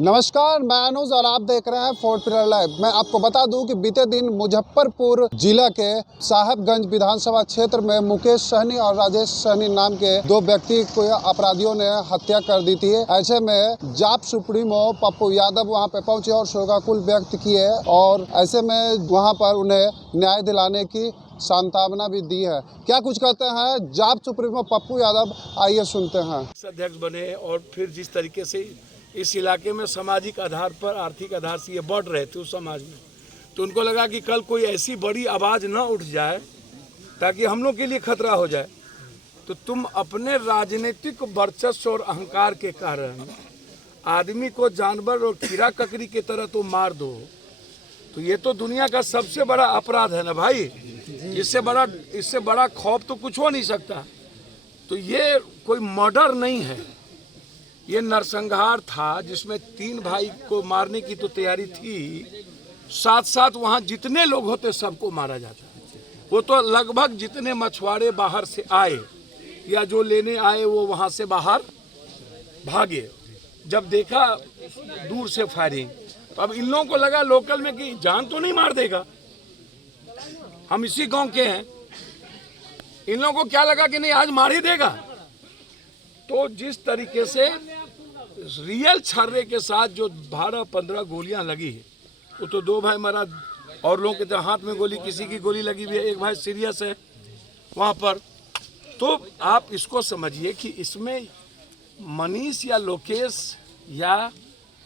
नमस्कार, मैं अनुज और आप देख रहे हैं फोर्ट पिलर लाइव। मैं आपको बता दूं कि बीते दिन मुजफ्फरपुर जिला के साहेबगंज विधानसभा क्षेत्र में मुकेश सहनी और राजेश सहनी नाम के दो व्यक्ति को अपराधियों ने हत्या कर दी थी। ऐसे में जाप सुप्रीमो पप्पू यादव वहां पे पहुंचे और शोकाकुल व्यक्त किए और ऐसे में वहां पर उन्हें न्याय दिलाने की सांत्वना भी दी है। क्या कुछ कहते हैं जाप सुप्रीमो पप्पू यादव, आइए सुनते हैं। अध्यक्ष बने और फिर जिस तरीके से इस इलाके में सामाजिक आधार पर, आर्थिक आधार से ये बढ़ रहे थे उस समाज में, तो उनको लगा कि कल कोई ऐसी बड़ी आवाज़ न उठ जाए ताकि हम लोग के लिए खतरा हो जाए, तो तुम अपने राजनीतिक वर्चस्व और अहंकार के कारण आदमी को जानवर और कीड़ा ककड़ी की तरह तो मार दो, तो ये तो दुनिया का सबसे बड़ा अपराध है ना भाई। इससे बड़ा खौफ तो कुछ हो नहीं सकता। तो ये कोई मर्डर नहीं है, ये नरसंहार था जिसमें 3 भाई को मारने की तो तैयारी थी, साथ साथ वहाँ जितने लोग होते सबको मारा जाता। वो तो लगभग जितने मछुआरे बाहर से आए या जो लेने आए वो वहाँ से बाहर भागे। जब देखा दूर से फायरिंग, तो अब इन लोगों को लगा लोकल में कि जान तो नहीं मार देगा, हम इसी गांव के हैं। इन लोगों को क्या लगा कि नहीं आज मार ही देगा। तो जिस तरीके से रियल छर्रे के साथ जो 12-15 गोलियां लगी है, वो तो 2 भाई मरा और लोगों के तो हाथ में गोली, किसी की गोली लगी हुई है, एक भाई सीरियस है वहाँ पर। तो आप इसको समझिए कि इसमें मनीष या लोकेश या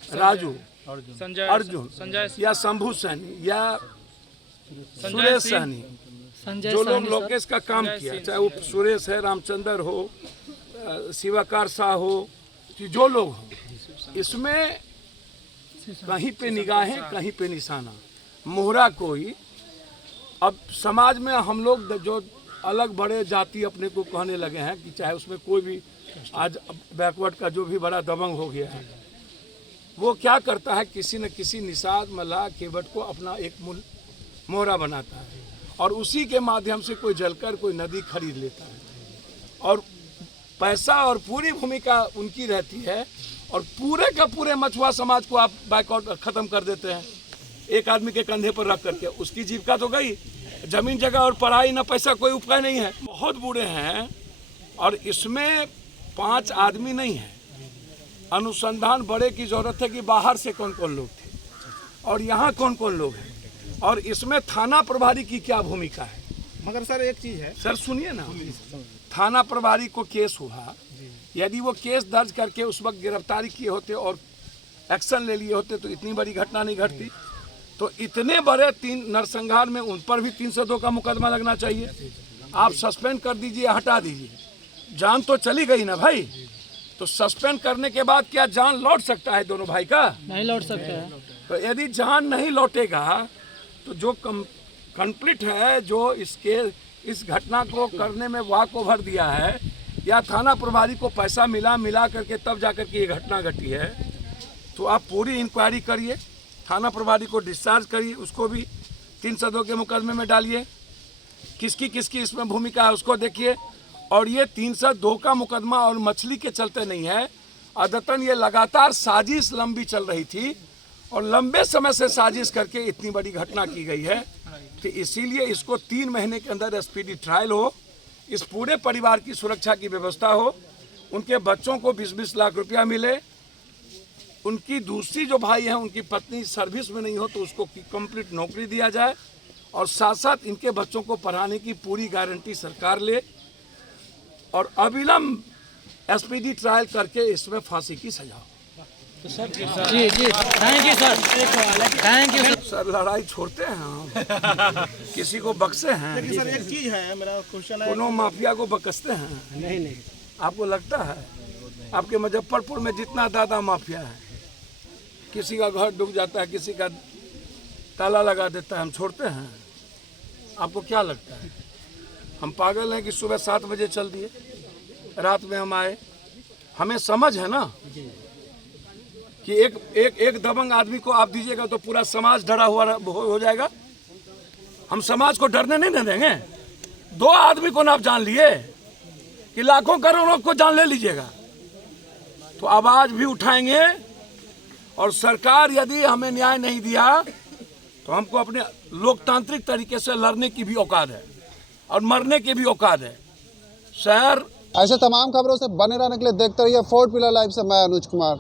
राजू, अर्जुन या शंभू सहनी या सुरेश सहनी, जो लोग लोकेश का काम किया, चाहे वो सुरेश है, रामचंद्र हो, शिवाकार शाह हो, कि जो लोग हो, इसमें कहीं पे निगाहें कहीं पे निशाना, मोहरा कोई। अब समाज में हम लोग जो अलग बड़े जाति अपने को कहने लगे हैं कि चाहे उसमें कोई भी आज बैकवर्ड का जो भी बड़ा दबंग हो गया है, वो क्या करता है, किसी न किसी निषाद मल्लाह केवट को अपना एक मोहरा बनाता है और उसी के माध्यम से कोई जलकर कोई नदी खरीद लेता है और पैसा और पूरी भूमिका उनकी रहती है और पूरे का पूरे मछुआ समाज को आप बाइकआउट खत्म कर देते हैं एक आदमी के कंधे पर रख करके। उसकी जीविका तो गई, जमीन जगह और पढ़ाई ना पैसा, कोई उपाय नहीं है। बहुत बूढ़े हैं और इसमें 5 आदमी नहीं है। अनुसंधान बड़े की जरूरत है कि बाहर से कौन कौन लोग थे और यहाँ कौन कौन लोग हैं और इसमें थाना प्रभारी की क्या भूमिका है। मगर सर एक चीज़ है, सर सुनिए ना, थाना प्रभारी को केस हुआ, यदि वो केस दर्ज करके उस वक्त गिरफ्तारी किए होते और एक्शन ले लिए होते तो इतनी बड़ी घटना नहीं घटती। तो इतने बड़े 3 नरसंहार में उन पर भी 302 का मुकदमा लगना चाहिए। आप सस्पेंड कर दीजिए, हटा दीजिए, जान तो चली गई ना भाई। तो सस्पेंड करने के बाद क्या जान लौट सकता है दोनों भाई का? नहीं लौट सकता है। तो यदि जान नहीं लौटेगा तो जो कंप्लीट है, जो इस घटना को करने में वाक ओवर दिया है या थाना प्रभारी को पैसा मिला करके तब जाकर के ये घटना घटी है, तो आप पूरी इंक्वायरी करिए, थाना प्रभारी को डिस्चार्ज करिए, उसको भी 302 के मुकदमे में डालिए, किसकी इसमें भूमिका है उसको देखिए। और ये 302 का मुकदमा और मछली के चलते नहीं है, अदतन ये लगातार साजिश लंबी चल रही थी और लंबे समय से साजिश करके इतनी बड़ी घटना की गई है। तो इसीलिए इसको 3 महीने के अंदर स्पीडी ट्रायल हो, इस पूरे परिवार की सुरक्षा की व्यवस्था हो, उनके बच्चों को 20-20 लाख रुपया मिले, उनकी दूसरी जो भाई हैं उनकी पत्नी सर्विस में नहीं हो तो उसको कंप्लीट नौकरी दिया जाए और साथ साथ इनके बच्चों को पढ़ाने की पूरी गारंटी सरकार ले और अविलंब स्पीडी ट्रायल करके इसमें फांसी की सजा हो। जी thank you sir, thank you sir. लड़ाई छोड़ते हैं हम, किसी को बख्शे हैं? लेकिन सर एक चीज़ है, मेरा क्वेश्चन है, कोनो माफिया को बकसते हैं? नहीं। आपको लगता है आपके मुजफ्फरपुर में जितना दादा माफिया है, किसी का घर डूब जाता है, किसी का ताला लगा देता है, हम छोड़ते हैं? आपको क्या लगता है हम पागल हैं कि सुबह 7 बजे चल दिए, रात में हम आए? हमें समझ है ना कि एक दबंग आदमी को आप दीजिएगा तो पूरा समाज डरा हुआ हो जाएगा। हम समाज को डरने नहीं देंगे। 2 आदमी को ना आप जान लिए कि लाखों करोड़ों को जान ले लीजिएगा, तो आवाज भी उठाएंगे और सरकार यदि हमें न्याय नहीं दिया तो हमको अपने लोकतांत्रिक तरीके से लड़ने की भी औकात है और मरने की भी औकात है। शहर ऐसे तमाम खबरों से बने रहने के लिए देखते रहिए 4 पिलर लाइव से मैं अनुज कुमार।